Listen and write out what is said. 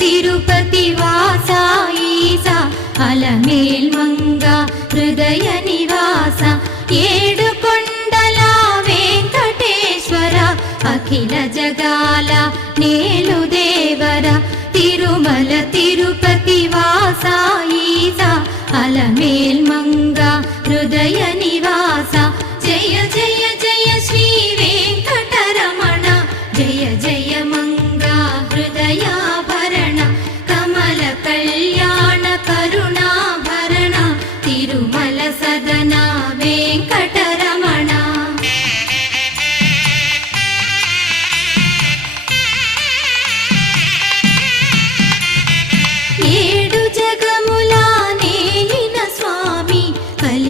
తిరుపతి వాస ఈస అలమేల్ మంగ హృదయ నివాస ఏడు కొండల వెంకటేశ్వర అఖిల జగాల నేలు దేవర తిరుమల తిరుపతి వాస ఈస అలమేల్ మంగ హృదయ నివాస